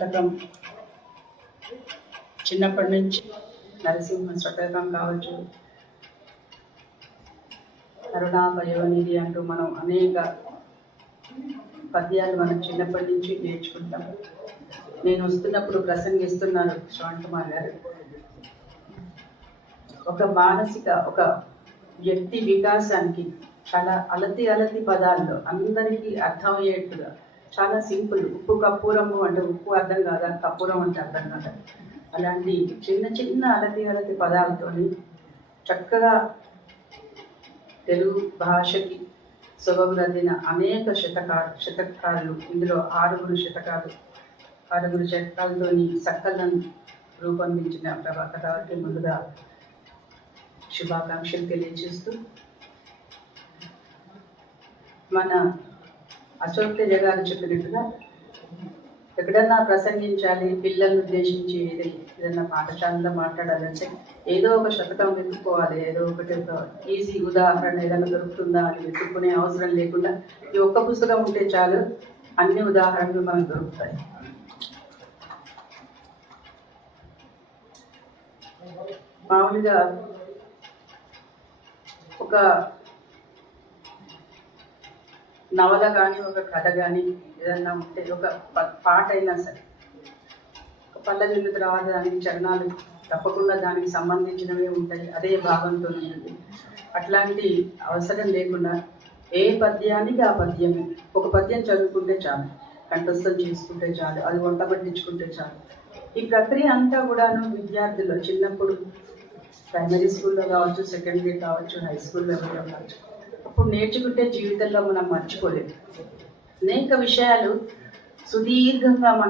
శతకం చిన్నప్పటి నుంచి నరసింహ శతకం కావచ్చు, కరుణా పయోనిధి అంటూ మనం అనేక పద్యాలు మనం చిన్నప్పటి నుంచి నేర్చుకుంటాం. నేను వస్తున్నప్పుడు ప్రసంగిస్తున్నారు శ్రవణ్ కుమార్ గారు. ఒక మానసిక ఒక వ్యక్తి వికాసానికి చాలా అలతి పదాల్లో అందరికీ అర్థమయ్యేట్టుగా చాలా సింపుల్. ఉప్పు కప్పూరము అంటే ఉప్పు అర్థం కాదా, కప్పూరం అంటే అర్థం కాదా, అలాంటి చిన్న అలతి పదాలతోని చక్కగా తెలుగు భాషకి శుభవృద్ధిన అనేక శతకాలు ఇందులో ఆరుగురు శతకాలతోని సక్కలను రూపొందించిన ప్రభాకర్ రావుకి ముందుగా శుభాకాంక్షలు తెలియజేస్తూ, మన అశోక్ తేజ గారు చెప్పినట్టుగా ఎక్కడన్నా ప్రసంగించాలి, పిల్లల్ని ఉద్దేశించి ఏదైనా పాఠశాలలో మాట్లాడాలంటే ఏదో ఒక శతకం వెతుక్కోవాలి. ఏదో ఒకటి ఒక ఈజీ ఉదాహరణ ఏదైనా దొరుకుతుందా అని వెతుక్కునే అవసరం లేకుండా ఈ ఒక్క పుస్తకం ఉంటే చాలు, అన్ని ఉదాహరణలు మనకు దొరుకుతాయి. మామూలుగా ఒక నవల కానీ ఒక కథ కానీ ఏదన్నా ఉంటే ఒక పాట అయినా సరే ఒక పల్లవిల్లు తర్వాత దానికి చరణాలు తప్పకుండా దానికి సంబంధించినవే ఉంటాయి, అదే భావంతో ఉంటుంది. అట్లాంటి అవసరం లేకుండా ఏ పద్యానికి ఆ పద్యమే, ఒక పద్యం చదువుకుంటే చాలు, కంఠస్థం చేసుకుంటే చాలు, అది వంట పట్టించుకుంటే చాలు. ఈ ప్రక్రియ అంతా కూడాను విద్యార్థులు చిన్నప్పుడు ప్రైమరీ స్కూల్లో కావచ్చు, సెకండరీ కావచ్చు, హై స్కూల్ లెవెల్లో కావచ్చు, అప్పుడు నేర్చుకుంటే జీవితంలో మనం మర్చిపోలేము. అనేక విషయాలు సుదీర్ఘంగా మనం